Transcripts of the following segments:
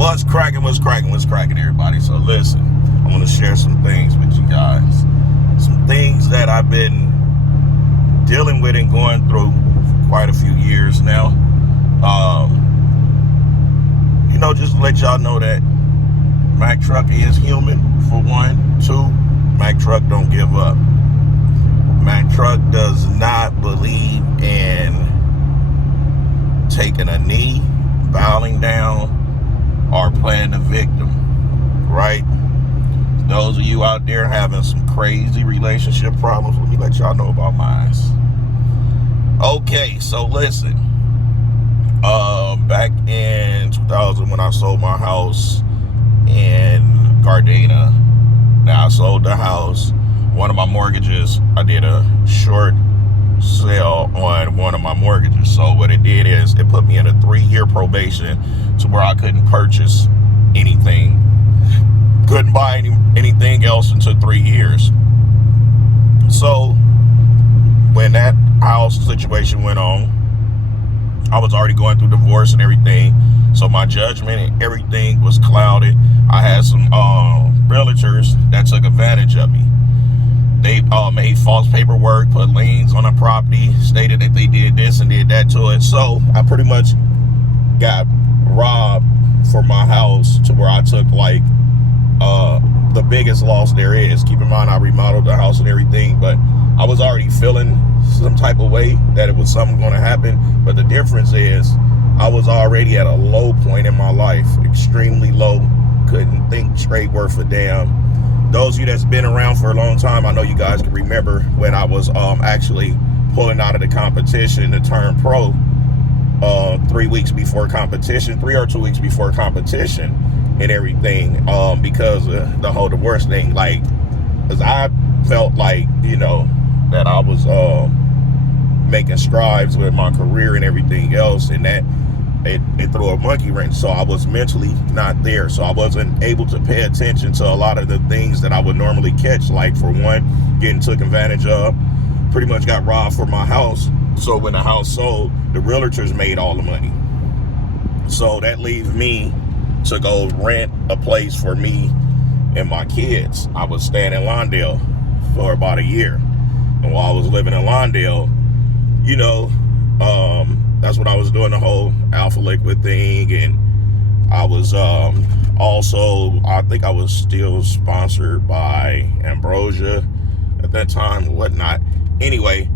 What's cracking, everybody? So listen, I want to share some things with you guys. Some things that I've been dealing with and going through for quite a few years now. Just to let y'all know that Mac Trucc is human, for one. Two, Mac Trucc don't give up. Mac Trucc does not believe in taking a knee, bowing down, or playing the victim, right? Those of you out there having some crazy relationship problems, let me let y'all know about mine. Okay, so listen. Back in 2000 when I sold my house in Gardena, now I sold the house. One of my mortgages, I did a short sale on one of my mortgages. So what it did is it put me in a 3-year probation to where I couldn't purchase anything. Couldn't buy anything else until 3 years. So when that house situation went on, I was already going through divorce and everything. So my judgment and everything was clouded. I had some realtors that took advantage of me. They made false paperwork, put liens on the property, stated that they did this and did that to it. So I pretty much got robbed for my house to where I took like the biggest loss there is. Keep in mind, I remodeled the house and everything, but I was already feeling some type of way that it was something going to happen. But the difference is I was already at a low point in my life, extremely low, couldn't think straight worth a damn. Those of you that's been around for a long time, I know you guys can remember when I was actually pulling out of the competition to turn pro 3 weeks before competition, 3 or 2 weeks before competition and everything, because of the whole divorce thing. Like, because I felt like, that I was making strides with my career and everything else, and that it threw a monkey wrench. So I was mentally not there. So I wasn't able to pay attention to a lot of the things that I would normally catch. Like, for one, getting took advantage of, pretty much got robbed for my house. So when the house sold, the realtors made all the money. So that leaves me to go rent a place for me and my kids. I was staying in Lawndale for about a year. And while I was living in Lawndale, that's what I was doing, the whole Alpha Liquid thing. And I was also, I think I was still sponsored by Ambrosia at that time and whatnot. Anyway,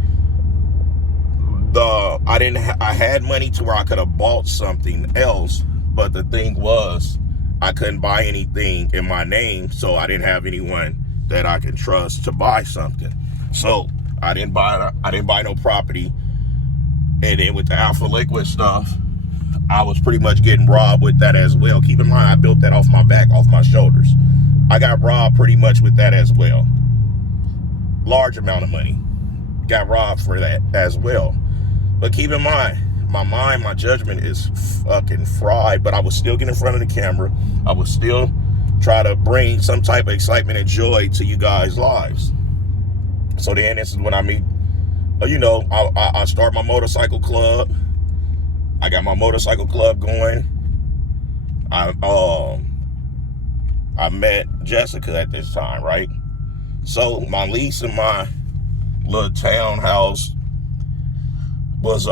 I had money to where I could have bought something else, but the thing was, I couldn't buy anything in my name, so I didn't have anyone that I can trust to buy something. So I didn't buy no property. And then with the Alpha Liquid stuff, I was pretty much getting robbed with that as well. Keep in mind, I built that off my back, off my shoulders. I got robbed pretty much with that as well. Large amount of money. Got robbed for that as well. But keep in mind, my judgment is fucking fried, but I was still getting in front of the camera. I would still try to bring some type of excitement and joy to you guys' lives. So then this is when I meet, I start my motorcycle club. I got my motorcycle club going. I met Jessica at this time, right? So my lease in my little townhouse was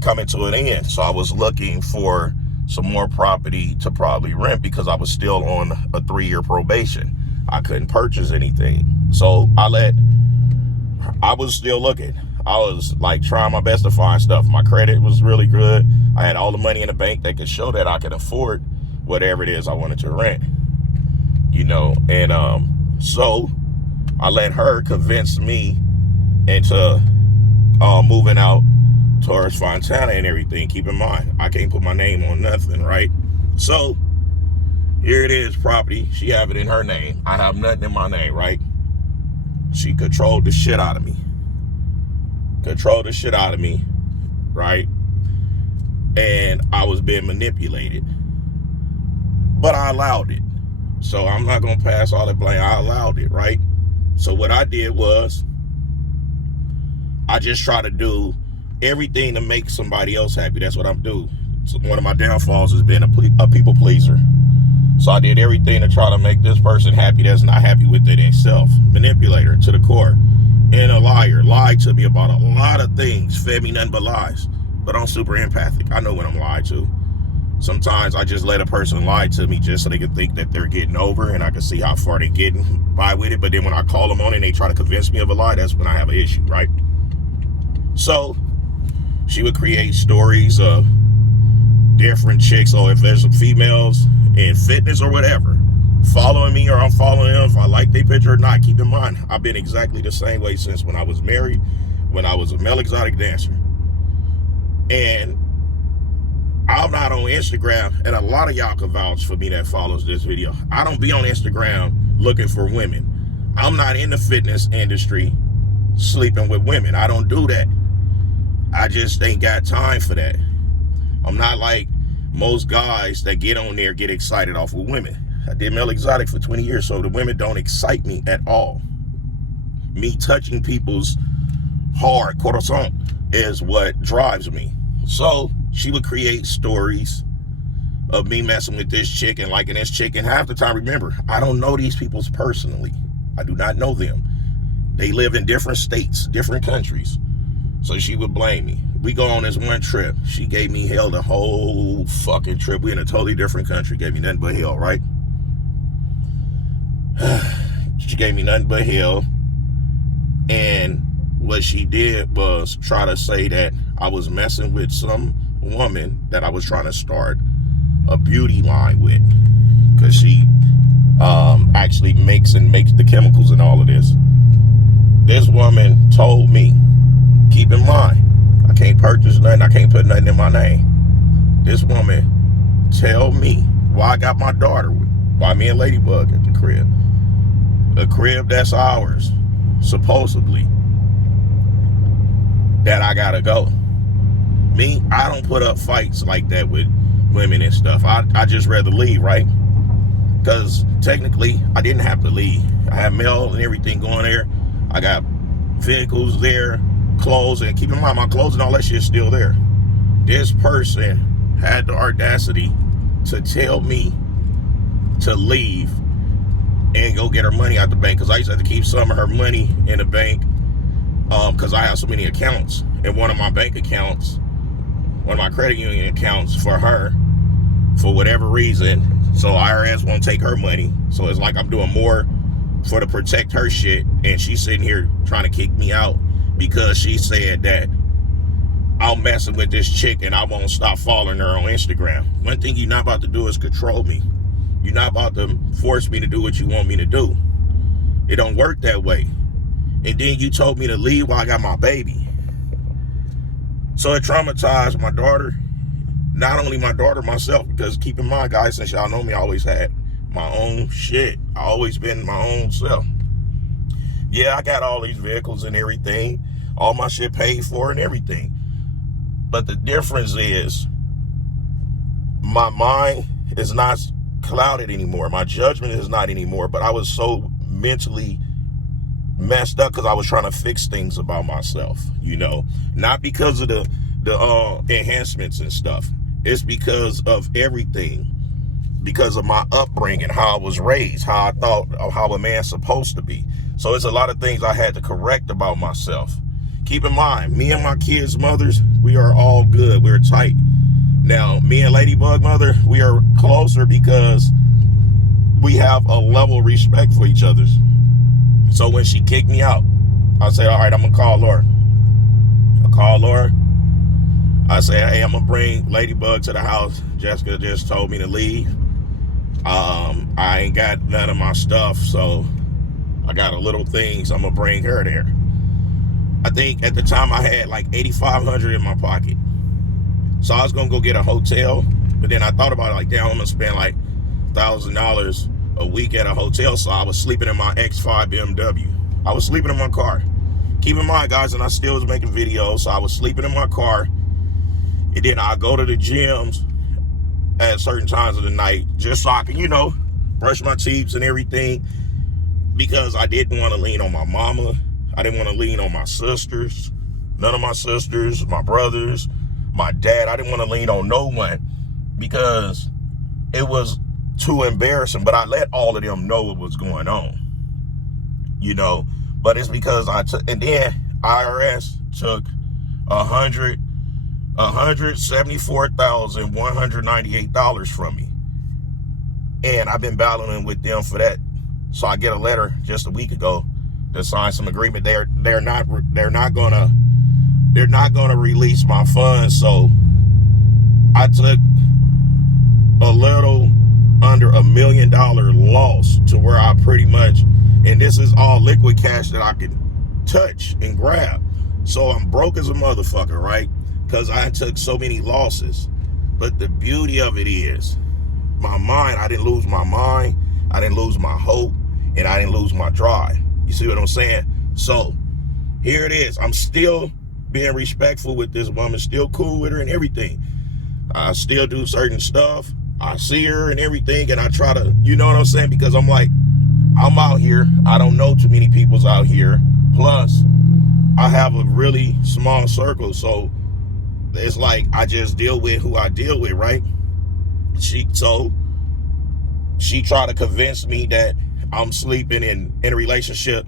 coming to an end. So I was looking for some more property to probably rent because I was still on a 3-year probation. I couldn't purchase anything. So I was still looking. I was like trying my best to find stuff. My credit was really good. I had all the money in the bank that could show that I could afford whatever it is I wanted to rent, and so I let her convince me into moving out towards Fontana and everything. Keep in mind, I can't put my name on nothing, right? So here it is, property. She have it in her name. I have nothing in my name, right? She controlled the shit out of me. Right? And I was being manipulated. But I allowed it. So I'm not going to pass all the blame. I allowed it, right? So what I did was, I just try to do everything to make somebody else happy. That's what I'm doing. So one of my downfalls has been a people pleaser. So I did everything to try to make this person happy that's not happy with it themselves. Manipulator to the core. And a liar. Lied to me about a lot of things. Fed me nothing but lies. But I'm super empathic. I know when I'm lied to. Sometimes I just let a person lie to me just so they can think that they're getting over, and I can see how far they're getting by with it. But then when I call them on it and they try to convince me of a lie, that's when I have an issue, right? So she would create stories of different chicks, or if there's some females in fitness or whatever, following me or I'm following them, if I like their picture or not. Keep in mind, I've been exactly the same way since when I was married, when I was a male exotic dancer. And I'm not on Instagram, and a lot of y'all can vouch for me that follows this video. I don't be on Instagram looking for women. I'm not in the fitness industry sleeping with women. I don't do that. I just ain't got time for that. I'm not like most guys that get on there, get excited off of women. I did male exotic for 20 years, so the women don't excite me at all. Me touching people's heart, corazon, is what drives me. So she would create stories of me messing with this chick and liking this chick. And half the time, remember, I don't know these people personally. I do not know them. They live in different states, different countries. So she would blame me. We go on this one trip. She gave me hell the whole fucking trip. We in a totally different country. Gave me nothing but hell, right? She gave me nothing but hell. And what she did was try to say that I was messing with some woman that I was trying to start a beauty line with, because she actually makes the chemicals and all of this. This woman told me, keep in mind, I can't purchase nothing, I can't put nothing in my name. This woman tell me why I got my daughter by me and Ladybug at the crib. A crib that's ours, supposedly, that I gotta go. Me, I don't put up fights like that with women and stuff. I just rather leave, right? Because technically, I didn't have to leave. I have mail and everything going there. I got vehicles there, clothes, and keep in mind, my clothes and all that shit is still there. This person had the audacity to tell me to leave and go get her money out the bank, because I used to have to keep some of her money in the bank because I have so many accounts. And one of my bank accounts, one of my credit union accounts for her, for whatever reason, so IRS won't take her money. So it's like I'm doing more to protect her shit, and she's sitting here trying to kick me out because she said that I'm messing with this chick and I won't stop following her on Instagram. One thing you're not about to do is control me. You're not about to force me to do what you want me to do. It don't work that way. And then you told me to leave while I got my baby. So it traumatized my daughter. Not only my daughter, myself, because keep in mind, guys, since y'all know me, I always had my own shit. I always been my own self. Yeah, I got all these vehicles and everything, all my shit paid for and everything. But the difference is my mind is not clouded anymore. My judgment is not anymore. But I was so mentally messed up because I was trying to fix things about myself, you know, not because of the enhancements and stuff. It's because of everything, because of my upbringing, how I was raised, how I thought of how a man's supposed to be. So it's a lot of things I had to correct about myself. Keep in mind, me and my kids' mothers, we are all good. We're tight. Now, me and Ladybug mother, we are closer because we have a level of respect for each other. So when she kicked me out, I said, all right, I'm going to call Laura. I called Laura. I said, hey, I'm going to bring Ladybug to the house. Jessica just told me to leave. I ain't got none of my stuff, so I got a little things. I'm going to bring her there. I think at the time I had like $8,500 in my pocket. So I was going to go get a hotel. But then I thought about it, like, damn, I'm going to spend like $1,000 a week at a hotel. So I was sleeping in my X5 BMW. I was sleeping in my car. Keep in mind, guys, and I still was making videos. So I was sleeping in my car. And then I go to the gyms at certain times of the night just so I can, you know, brush my teeth and everything, because I didn't want to lean on my mama. I didn't want to lean on my sisters. None of my sisters, my brothers, my dad. I didn't want to lean on no one because it was too embarrassing. But I let all of them know what was going on, you know. But it's because I took, and then IRS took $174,198 from me, and I've been battling with them for that. So I get a letter just a week ago to sign some agreement. They're not gonna release my funds. So I took a little under $1 million loss to where I pretty much, and this is all liquid cash that I can touch and grab. So I'm broke as a motherfucker, right? Because I took so many losses. But the beauty of it is, my mind, I didn't lose my mind, I didn't lose my hope, and I didn't lose my drive. You see what I'm saying? So here it is. I'm still being respectful with this woman, still cool with her and everything. I still do certain stuff. I see her and everything, and I try to, you know what I'm saying? Because I'm like, I'm out here. I don't know too many people's out here. Plus, I have a really small circle. So it's like I just deal with who I deal with, right? She tried to convince me that I'm sleeping in a relationship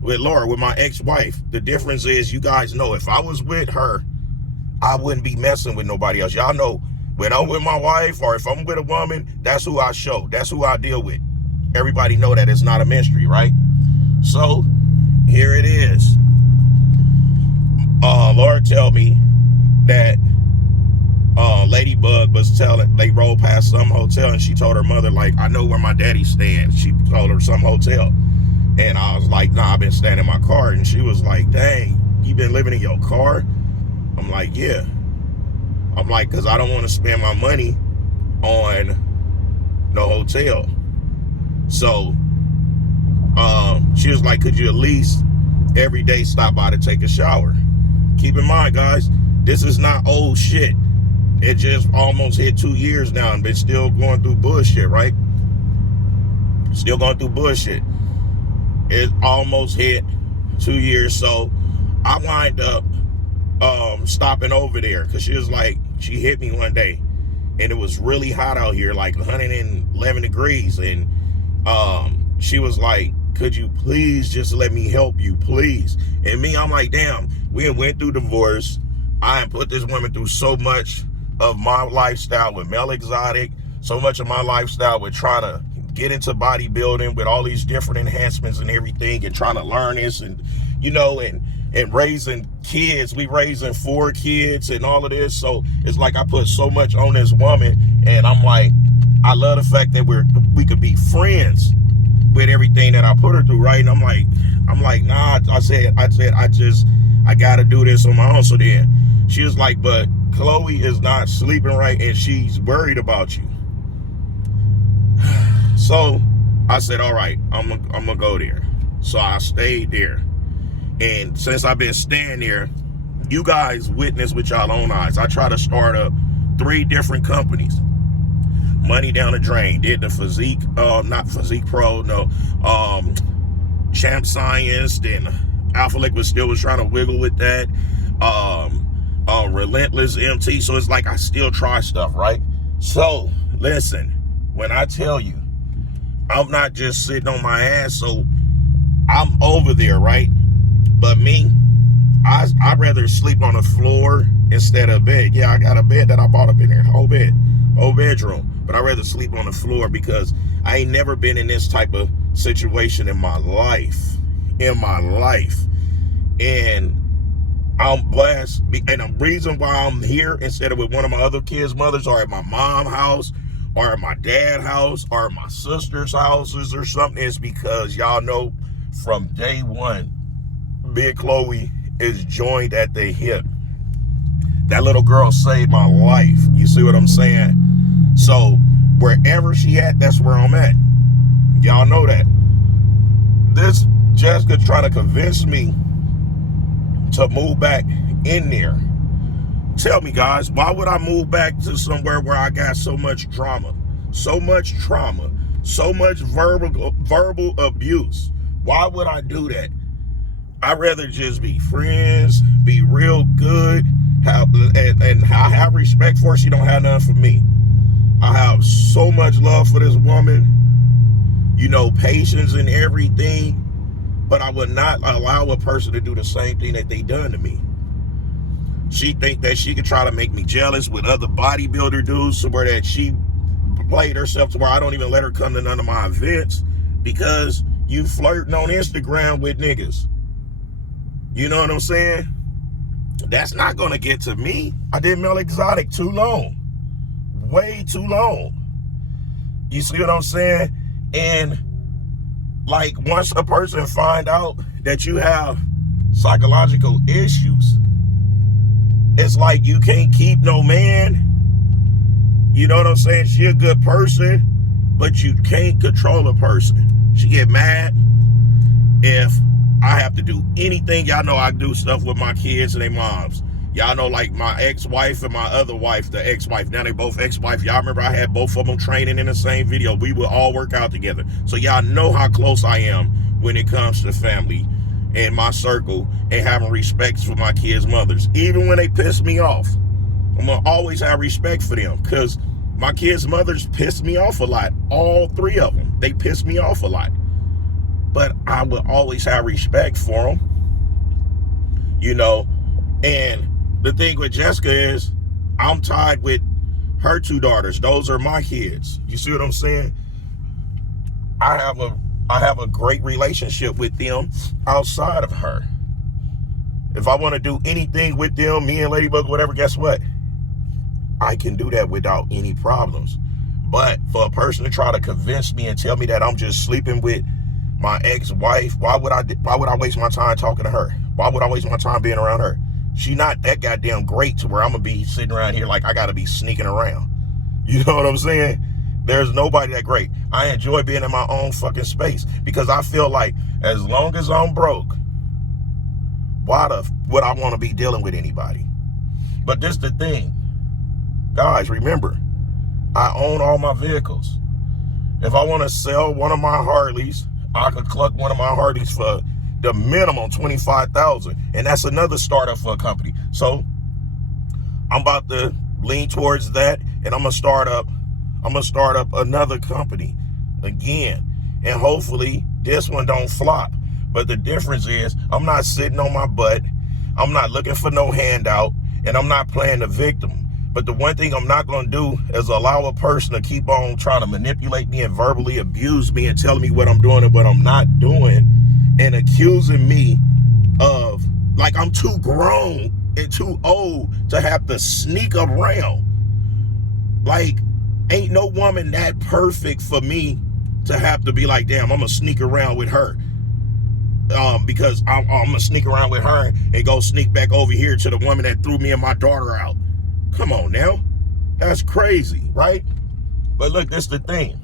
with Laura, with my ex-wife. The difference is, you guys know, if I was with her, I wouldn't be messing with nobody else. Y'all know, when I'm with my wife or if I'm with a woman, that's who I show. That's who I deal with. Everybody know that it's not a mystery, right? So here it is. Laura tell me that Ladybug was telling, they rolled past some hotel and she told her mother, like, I know where my daddy's staying. She told her some hotel. And I was like, nah, I've been staying in my car. And she was like, dang, you been living in your car? I'm like, yeah. I'm like, because I don't want to spend my money on no hotel. So she was like, could you at least every day stop by to take a shower? Keep in mind, guys, this is not old shit. It just almost hit 2 years now and been still going through bullshit, right? Still going through bullshit. It almost hit 2 years. So I wind up stopping over there because she was like, she hit me one day and it was really hot out here, like 111 degrees. And she was like, could you please just let me help you, please? And me, I'm like, damn, we went through divorce. I had put this woman through so much of my lifestyle with male exotic, so much of my lifestyle with trying to get into bodybuilding with all these different enhancements and everything, and trying to learn this, and you know, and raising kids. We raising 4 kids and all of this. So it's like I put so much on this woman, and I'm like, I love the fact that we could be friends with everything that I put her through, right? And I'm like, nah. I said, I gotta do this on my own. So then she was like, but Chloe is not sleeping right and she's worried about you. So I said, all right, I'm gonna go there. So I stayed there. And since I've been staying there, you guys witness with y'all own eyes. I try to start up 3 different companies. Money down the drain. Did the Physique, not Physique Pro, no. Champ Science, then Alpha Liquid still was trying to wiggle with that. Relentless MT. So it's like I still try stuff, right? So listen, when I tell you, I'm not just sitting on my ass. So I'm over there, right? But me, I'd rather sleep on the floor instead of bed. Yeah, I got a bed that I bought up in there, whole bedroom. But I'd rather sleep on the floor because I ain't never been in this type of situation in my life. And I'm blessed. And the reason why I'm here instead of with one of my other kids' mothers, or at my mom's house, or at my dad's house, or at my sister's houses or something, is because y'all know from day one, Big Chloe is joined at the hip. That little girl saved my life. You see what I'm saying? So wherever she at, that's where I'm at. Y'all know that. This Jessica trying to convince me to move back in there. Tell me, guys, why would I move back to somewhere where I got so much drama, so much trauma, so much verbal abuse? Why would I do that? I'd rather just be friends, be real good, And I have respect for her. She don't have none for me. I have so much love for this woman, you know, patience and everything, but I would not allow a person to do the same thing that they done to me. She think that she could try to make me jealous with other bodybuilder dudes, to where that she played herself to where I don't even let her come to none of my events because you flirting on Instagram with niggas. You know what I'm saying? That's not gonna get to me. I did Mel Exotic too long. Way too long. You see what I'm saying? And like, once a person find out that you have psychological issues, it's like you can't keep no man. You know what I'm saying? She a good person, but you can't control a person. She get mad if I have to do anything. Y'all know I do stuff with my kids and their moms. Y'all know, like, my ex-wife and my other wife, the ex-wife. Now they both ex-wife. Y'all remember I had both of them training in the same video. We would all work out together. So y'all know how close I am when it comes to family and my circle and having respect for my kids' mothers. Even when they piss me off, I'm going to always have respect for them, because my kids' mothers piss me off a lot. All three of them. They piss me off a lot. But I will always have respect for them. You know, and the thing with Jessica is I'm tied with her two daughters. Those are my kids. You see what I'm saying? I have a great relationship with them outside of her. If I want to do anything with them, me and Ladybug, whatever, guess what? I can do that without any problems. But for a person to try to convince me and tell me that I'm just sleeping with my ex-wife, why would I waste my time talking to her? Why would I waste my time being around her? She not that goddamn great to where I'm going to be sitting around here like I got to be sneaking around. You know what I'm saying? There's nobody that great. I enjoy being in my own fucking space, because I feel like as long as I'm broke, why would I want to be dealing with anybody? But this the thing. Guys, remember, I own all my vehicles. If I want to sell one of my Harleys, I could cluck one of my Harleys for the minimum $25,000, and that's another startup for a company. So I'm about to lean towards that, and I'm gonna start up another company again, and hopefully this one don't flop. But the difference is I'm not sitting on my butt, I'm not looking for no handout, and I'm not playing the victim. But the one thing I'm not going to do is allow a person to keep on trying to manipulate me and verbally abuse me and telling me what I'm doing and what I'm not doing, and accusing me of, like, I'm too grown and too old to have to sneak around. Like, ain't no woman that perfect for me to have to be like, damn, I'm going to sneak around with her. Because I'm going to sneak around with her and go sneak back over here to the woman that threw me and my daughter out. Come on now. That's crazy, right? But look, this the thing.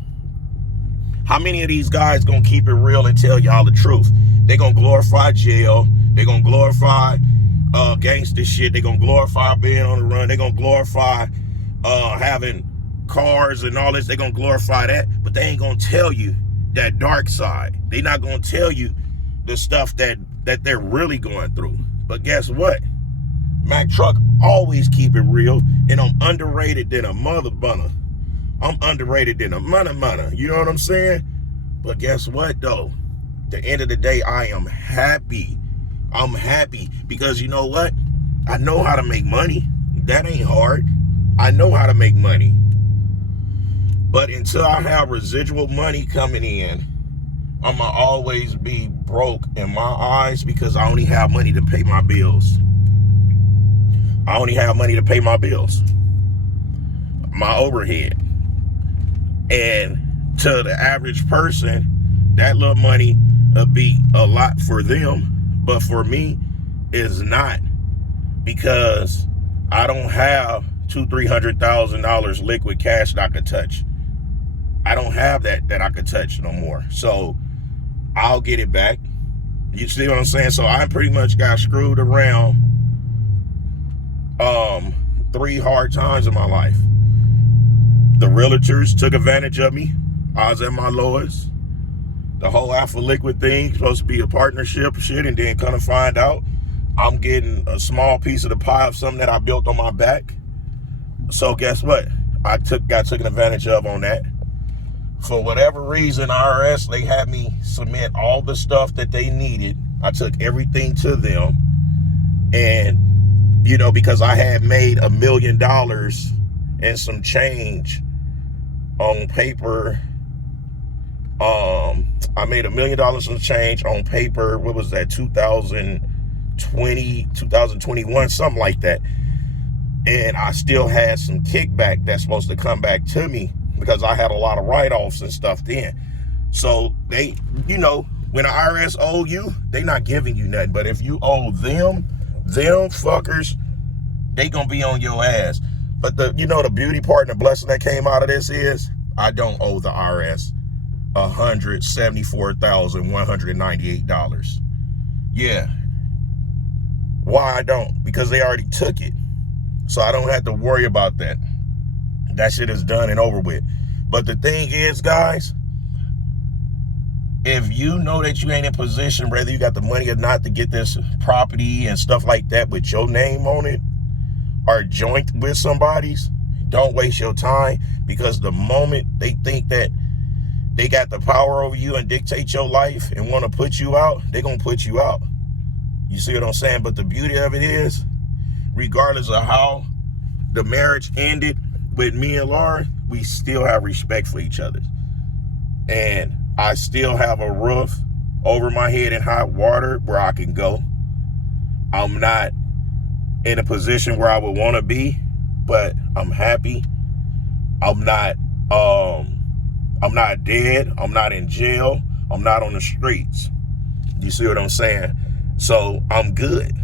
How many of these guys gonna keep it real and tell y'all the truth? They gonna glorify jail. They gonna glorify gangster shit. They gonna glorify being on the run. They gonna glorify having cars and all this. They gonna glorify that. But they ain't gonna tell you that dark side. They not gonna tell you the stuff that they're really going through. But guess what? Mac Trucc always keep it real, and I'm underrated than a mother bunner. I'm underrated than a money. You know what I'm saying? But guess what, though? At the end of the day, I am happy. I'm happy because you know what? I know how to make money. That ain't hard. I know how to make money. But until I have residual money coming in, I'm going to always be broke in my eyes, because I only have money to pay my bills. I only have money to pay my bills, my overhead. And to the average person, that little money will be a lot for them. But for me, it's not, because I don't have $200,000-$300,000 liquid cash that I could touch. I don't have that I could touch no more. So I'll get it back. You see what I'm saying? So I pretty much got screwed around 3 hard times in my life. The realtors took advantage of me. I was at my lowest. The whole Alpha Liquid thing, supposed to be a partnership shit, and then kind of find out I'm getting a small piece of the pie of something that I built on my back. So guess what? I got taken advantage of on that. For whatever reason, IRS, they had me submit all the stuff that they needed. I took everything to them. And, you know, because I had made $1 million and some change on paper. I made $1 million and some change on paper. What was that? 2020, 2021, something like that. And I still had some kickback that's supposed to come back to me because I had a lot of write-offs and stuff then. So they, you know, when the IRS owe you, they not giving you nothing. But if you owe them fuckers, they gonna be on your ass. But the, you know, the beauty part and the blessing that came out of this is I don't owe the IRS $174,198. Yeah. Why I don't? Because they already took it. So I don't have to worry about that. That shit is done and over with. But the thing is, guys, if you know that you ain't in position, whether you got the money or not, to get this property and stuff like that with your name on it, or joint with somebody's, don't waste your time, because the moment they think that they got the power over you and dictate your life and want to put you out, they're going to put you out. You see what I'm saying? But the beauty of it is, regardless of how the marriage ended with me and Laura, we still have respect for each other. And I still have a roof over my head and hot water where I can go. I'm not in a position where I would want to be, but I'm happy. I'm not dead. I'm not in jail. I'm not on the streets. You see what I'm saying? So I'm good.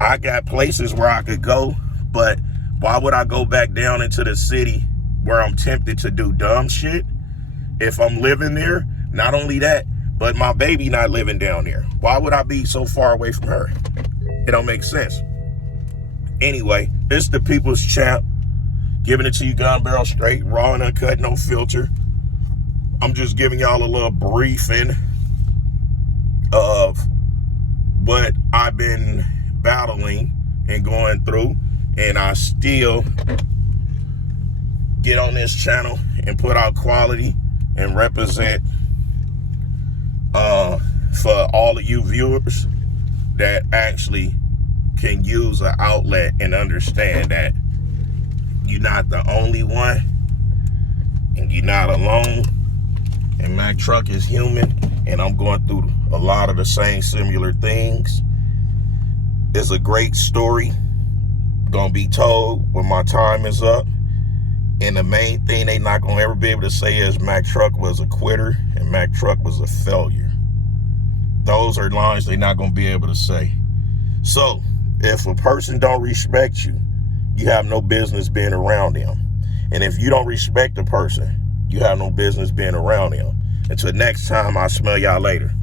I got places where I could go, but why would I go back down into the city where I'm tempted to do dumb shit if I'm living there? Not only that, but my baby not living down there. Why would I be so far away from her? It don't make sense. Anyway, it's the People's Champ, giving it to you gun barrel straight, raw and uncut, no filter. I'm just giving y'all a little briefing of what I've been battling and going through, and I still get on this channel and put out quality and represent for all of you viewers that actually can use an outlet and understand that you're not the only one and you're not alone. And Mac Trucc is human, and I'm going through a lot of the same similar things. It's a great story gonna be told when my time is up. And the main thing they not gonna ever be able to say is Mac Trucc was a quitter and Mac Trucc was a failure. Those are lines they not gonna be able to say. So if a person don't respect you, you have no business being around them. And if you don't respect the person, you have no business being around them. Until next time, I'll smell y'all later.